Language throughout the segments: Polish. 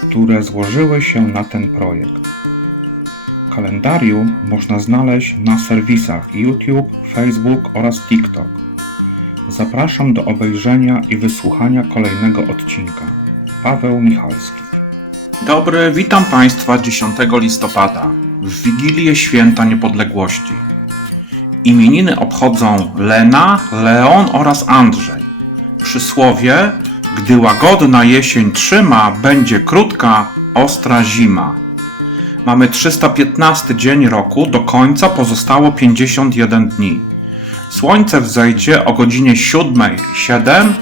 które złożyły się na ten projekt. Kalendarium można znaleźć na serwisach YouTube, Facebook oraz TikTok. Zapraszam do obejrzenia i wysłuchania kolejnego odcinka. Paweł Michalski. Dobry, witam Państwa 10 listopada, w Wigilię Święta Niepodległości. Imieniny obchodzą Lena, Leon oraz Andrzej. Przysłowie, gdy łagodna jesień trzyma, będzie krótka, ostra zima. Mamy 315 dzień roku, do końca pozostało 51 dni. Słońce wzejdzie o godzinie 7.07,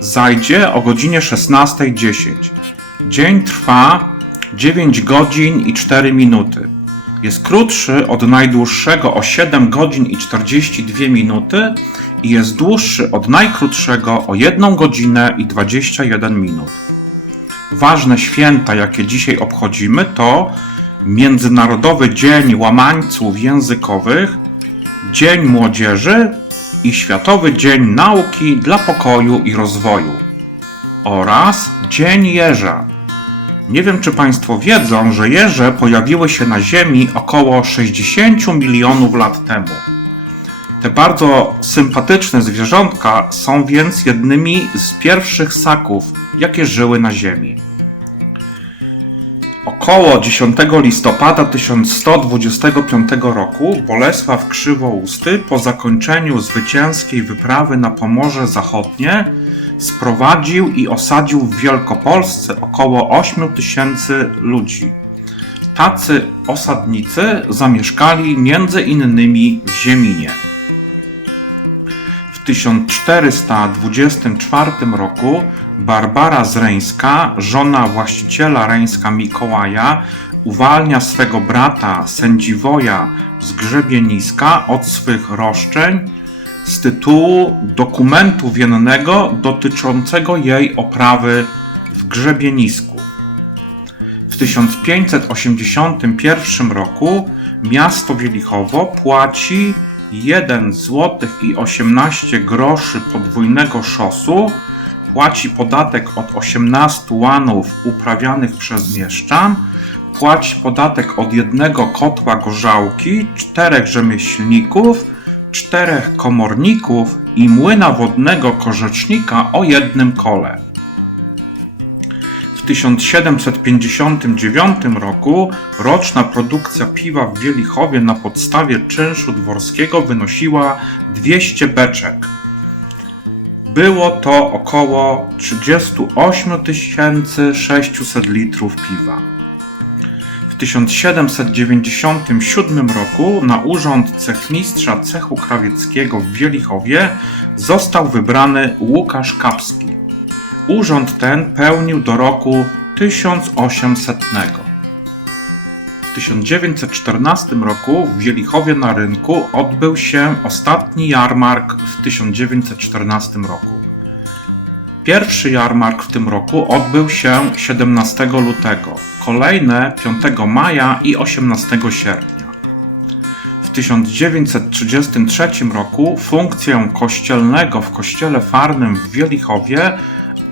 zajdzie o godzinie 16.10. Dzień trwa 9 godzin i 4 minuty. Jest krótszy od najdłuższego o 7 godzin i 42 minuty i jest dłuższy od najkrótszego o 1 godzinę i 21 minut. Ważne święta, jakie dzisiaj obchodzimy, to Międzynarodowy Dzień Łamańców Językowych, Dzień Młodzieży i Światowy Dzień Nauki dla Pokoju i Rozwoju oraz Dzień Jeża. Nie wiem, czy Państwo wiedzą, że jeże pojawiły się na Ziemi około 60 milionów lat temu. Te bardzo sympatyczne zwierzątka są więc jednymi z pierwszych ssaków, jakie żyły na Ziemi. Około 10 listopada 1125 roku Bolesław Krzywousty po zakończeniu zwycięskiej wyprawy na Pomorze Zachodnie sprowadził i osadził w Wielkopolsce około 8 tysięcy ludzi. Tacy osadnicy zamieszkali między innymi w Zieminie. W 1424 roku Barbara z Reńska, żona właściciela Reńska Mikołaja, uwalnia swego brata sędziwoja z Grzebieniska od swych roszczeń z tytułu dokumentu wiennego dotyczącego jej oprawy w Grzebienisku. W 1581 roku miasto Wielichowo płaci 1 zł i 18 groszy podwójnego szosu, płaci podatek od 18 łanów uprawianych przez mieszczan, płaci podatek od jednego kotła gorzałki, czterech rzemieślników, czterech komorników i młyna wodnego korzecznika o jednym kole. W 1759 roku roczna produkcja piwa w Wielichowie na podstawie czynszu dworskiego wynosiła 200 beczek. Było to około 38 600 litrów piwa. W 1797 roku na urząd cechmistrza cechu krawieckiego w Wielichowie został wybrany Łukasz Kapski. Urząd ten pełnił do roku 1800. W 1914 roku w Wielichowie na rynku odbył się ostatni jarmark w 1914 roku. Pierwszy jarmark w tym roku odbył się 17 lutego, kolejne 5 maja i 18 sierpnia. W 1933 roku funkcję kościelnego w kościele farnym w Wielichowie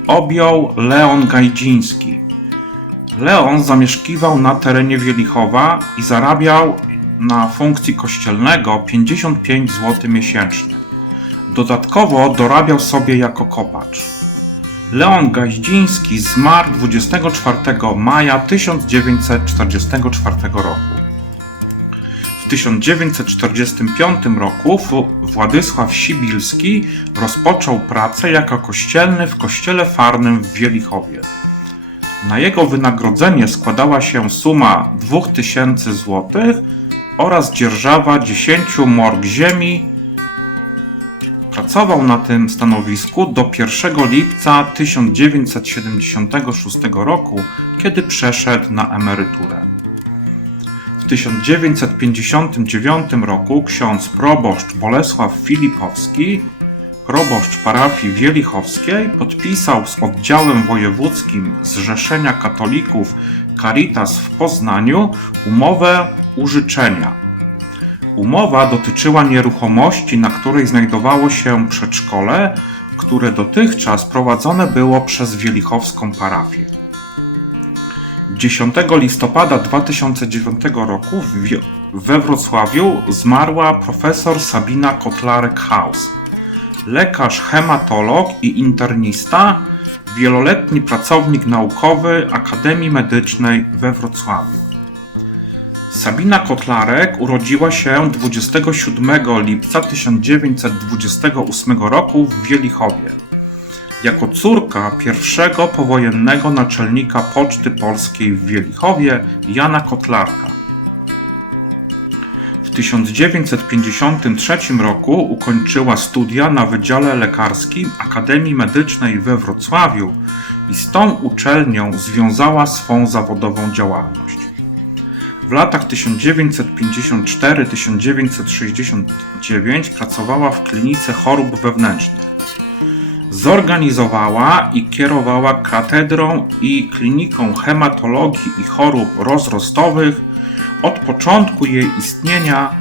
objął Leon Gajdziński. Leon zamieszkiwał na terenie Wielichowa i zarabiał na funkcji kościelnego 55 zł miesięcznie. Dodatkowo dorabiał sobie jako kopacz. Leon Gaździński zmarł 24 maja 1944 roku. W 1945 roku Władysław Sibilski rozpoczął pracę jako kościelny w kościele farnym w Wielichowie. Na jego wynagrodzenie składała się suma 2000 zł oraz dzierżawa 10 morg ziemi. Pracował na tym stanowisku do 1 lipca 1976 roku, kiedy przeszedł na emeryturę. W 1959 roku ksiądz proboszcz Bolesław Filipowski, proboszcz parafii wielichowskiej, podpisał z oddziałem wojewódzkim Zrzeszenia Katolików Caritas w Poznaniu umowę użyczenia. Umowa dotyczyła nieruchomości, na której znajdowało się przedszkole, które dotychczas prowadzone było przez wielichowską parafię. 10 listopada 2009 roku we Wrocławiu zmarła profesor Sabina Kotlarek-Haus, lekarz hematolog i internista, wieloletni pracownik naukowy Akademii Medycznej we Wrocławiu. Sabina Kotlarek urodziła się 27 lipca 1928 roku w Wielichowie jako córka pierwszego powojennego naczelnika Poczty Polskiej w Wielichowie Jana Kotlarka. W 1953 roku ukończyła studia na Wydziale Lekarskim Akademii Medycznej we Wrocławiu i z tą uczelnią związała swą zawodową działalność. W latach 1954-1969 pracowała w klinice chorób wewnętrznych. Zorganizowała i kierowała katedrą i kliniką hematologii i chorób rozrostowych od początku jej istnienia,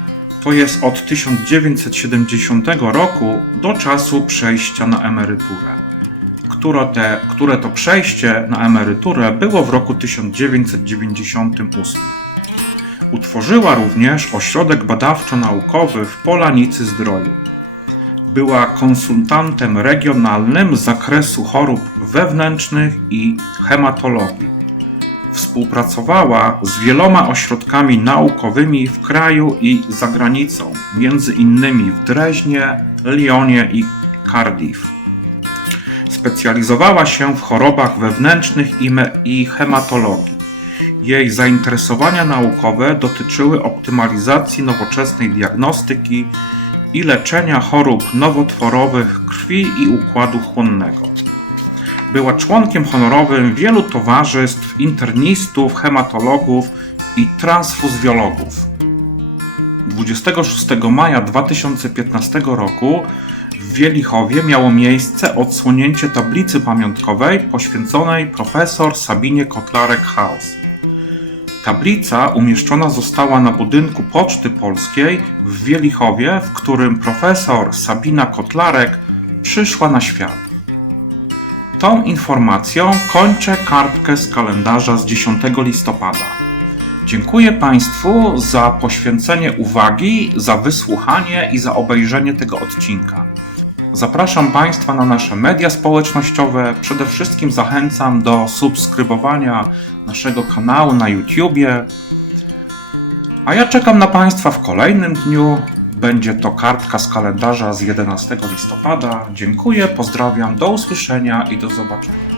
to jest od 1970 roku do czasu przejścia na emeryturę, które, te, które to przejście na emeryturę było w roku 1998. Utworzyła również ośrodek badawczo-naukowy w Polanicy Zdroju. Była konsultantem regionalnym z zakresu chorób wewnętrznych i hematologii. Współpracowała z wieloma ośrodkami naukowymi w kraju i za granicą, między innymi w Dreźnie, Lyonie i Cardiff. Specjalizowała się w chorobach wewnętrznych i, hematologii. Jej zainteresowania naukowe dotyczyły optymalizacji nowoczesnej diagnostyki i leczenia chorób nowotworowych krwi i układu chłonnego. Była członkiem honorowym wielu towarzystw internistów, hematologów i transfuzjologów. 26 maja 2015 roku w Wielichowie miało miejsce odsłonięcie tablicy pamiątkowej poświęconej profesor Sabinie Kotlarek-Haus. Tablica umieszczona została na budynku Poczty Polskiej w Wielichowie, w którym profesor Sabina Kotlarek przyszła na świat. Tą informacją kończę kartkę z kalendarza z 10 listopada. Dziękuję Państwu za poświęcenie uwagi, za wysłuchanie i za obejrzenie tego odcinka. Zapraszam Państwa na nasze media społecznościowe. Przede wszystkim zachęcam do subskrybowania naszego kanału na YouTubie. A ja czekam na Państwa w kolejnym dniu. Będzie to kartka z kalendarza z 11 listopada. Dziękuję, pozdrawiam, do usłyszenia i do zobaczenia.